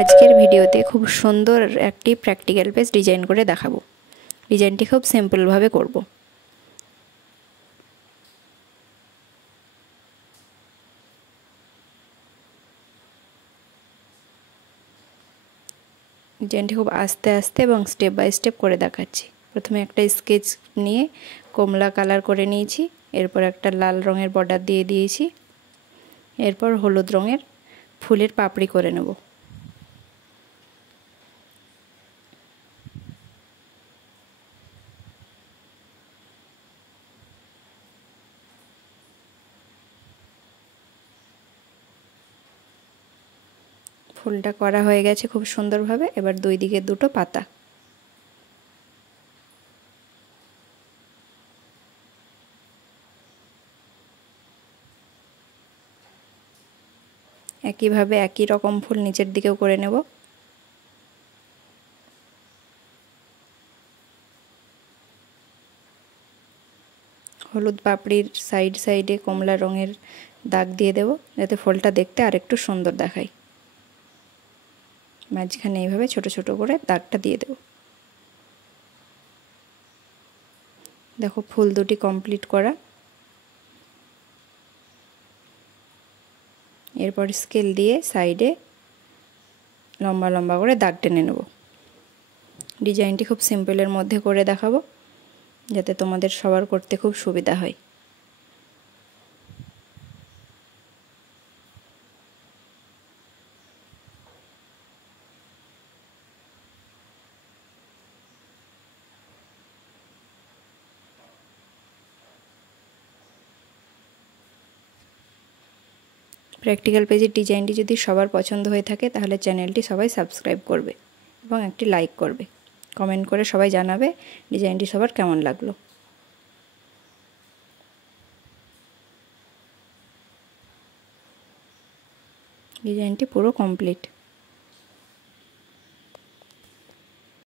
আজকের ভিডিওতে খুব সুন্দর একটি প্র্যাকটিক্যাল পেজ ডিজাইন করে দেখাবো। ডিজাইনটি খুব সিম্পলভাবে করব। ডিজাইনটি খুব আস্তে আস্তে এবং স্টেপ বাই স্টেপ করে দেখাচ্ছি। প্রথমে একটা স্কেচ নিয়ে কমলা কালার করে নিয়েছি, এরপর একটা লাল রঙের বর্ডার দিয়ে দিয়েছি, এরপর হলুদ রঙের ফুলের পাপড়ি করে নেব। ফুলটা করা হয়ে গেছে খুব সুন্দরভাবে। এবার দুই দিকে দুটো পাতা। একইভাবে একই রকম ফুল নিচের দিকেও করে নেব। হলুদ পাপড়ির সাইডে কমলা রঙের দাগ দিয়ে দেব, যাতে ফুলটা দেখতে আরেকটু সুন্দর দেখায়। মাঝখানে এইভাবে ছোট ছোট করে দাগটা দিয়ে দেব। দেখো ফুল দুটি কমপ্লিট করা। এরপর স্কেল দিয়ে সাইডে লম্বা লম্বা করে দাগ টেনে নেব। ডিজাইনটি খুব সিম্পলের মধ্যে করে দেখাবো, যাতে তোমাদের সবার করতে খুব সুবিধা হয়। প্র্যাকটিক্যাল পেজের ডিজাইনটি যদি সবার পছন্দ হয়ে থাকে তাহলে চ্যানেলটি সবাই সাবস্ক্রাইব করবে এবং একটি লাইক করবে। কমেন্ট করে সবাই জানাবে ডিজাইনটি সবার কেমন লাগলো। ডিজাইনটি পুরো কমপ্লিট।